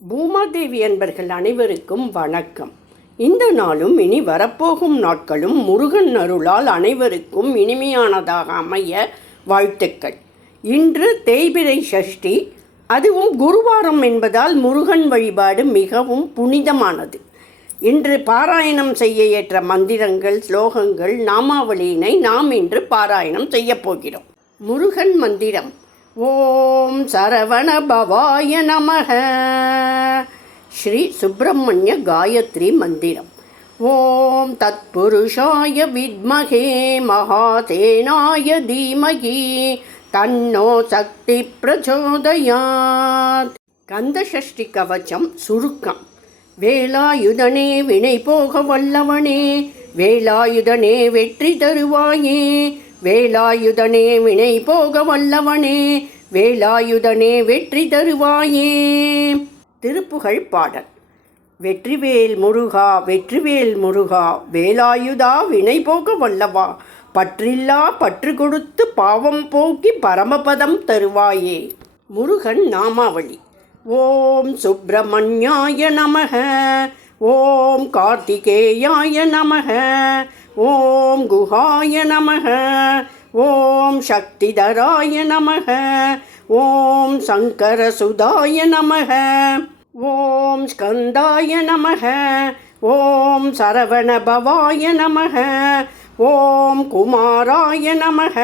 பூமாதேவி அன்பர்கள் அனைவருக்கும் வணக்கம். இந்த நாளும் இனி வரப்போகும் நாட்களும் முருகன் அருளால் அனைவருக்கும் இனிமையானதாக அமைய வாழ்த்துக்கள். இன்று தேய்பிரை சஷ்டி அதுவும் குருவாரம் என்பதால் முருகன் வழிபாடு மிகவும் புனிதமானது. இன்று பாராயணம் செய்ய ஏற்ற மந்திரங்கள் ஸ்லோகங்கள் நாமாவளியினை நாம் இன்று பாராயணம் செய்யப் போகிறோம். முருகன் மந்திரம் ஓம் சரவண பவாய நமக. ஸ்ரீ சுப்பிரமணிய காயத்ரி மந்திரம். ஓம் தத்புருஷாய வித்மகே மகாதேனாய தீமகி. தன்னோ சக்தி பிரச்சோதயாத். கந்தசஷ்டி கவச்சம் சுருக்கம். வேலாயுதனே வினை போக வல்லவனே. வேலாயுதனே வெற்றி தருவாயே. வேலாயுதனே வினை போக வல்லவனே வேலாயுதனே வெற்றி தருவாயே. திருப்புகழ் பாடல். வெற்றிவேல் முருகா வெற்றிவேல் முருகா வேலாயுதா வினை போக வல்லவா பற்றில்லா பற்று கொடுத்து பாவம் போக்கி பரமபதம் தருவாயே. முருகன் நாமாவளி. ஓம் சுப்பிரமணியாய நமக. ஓம் கார்த்திகேயாய நமக ஓம் குஹாய நமக ஓம் சக்திதராய நமக ஓம் சங்கரசுதாய நமக ஓம் ஸ்கந்தாய நமக ஓம் சரவணபவாய நமக ஓம் குமாராய நமக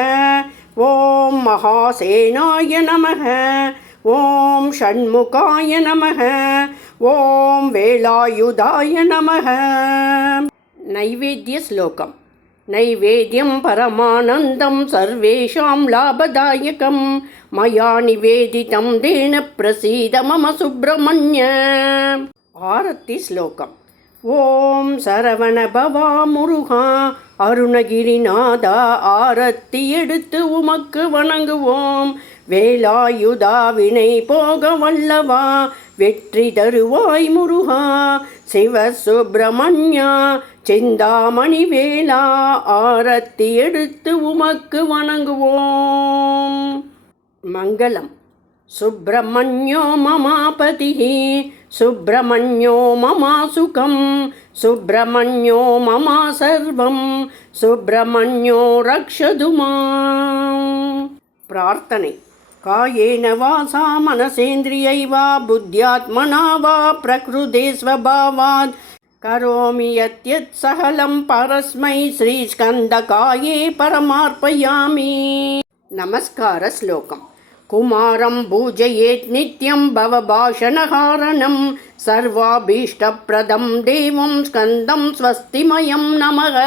ஓம் மகாசேனாய நமக ஓம் ஷண்முகாய நமக ஓம் வேலாயுதாய நமக நைவேத்திய ஸ்லோகம் नैवेद्यं परमानन्दं सर्वेषां लाभदायकं मया निवेदितं तेन प्रसीद मम सुब्रह्मण्य ஆரத்தி ஸ்லோகம் ஓம் சரவணபவா முருகா அருணகிரிநாதா ஆரத்தி எடுத்து உமக்கு வணங்குவோம் வேலாயுதா வினை போக வல்லவா? வெற்றி தருவாய் முருகா. சிவசுப்பிரமணியா சிந்தாமணி வேலா ஆரத்தி எடுத்து உமக்கு வணங்குவோம். மங்களம். சுப்பிரமணியோ மமாபதி சுப்பிரமணியோ மமா சுகம் சுப்பிரமணியோ மமா சர்வம் சுப்பிரமணியோ ரக்ஷதுமா பிரார்த்தனை. कायेन वासा मनसेन्द्रियै वा बुद्ध्यात्मना वा प्रकृते स्वभावात्। करोमि यत् सहलं परस्मै श्रीस्कन्दकाये परमार्पयामि। नमस्कारश्लोकम्। कुमारं पूजयेत् नित्यं भवभाषणहारणं। सर्वाभीष्टप्रदं देवं स्कन्दं स्वस्तिमयं नमः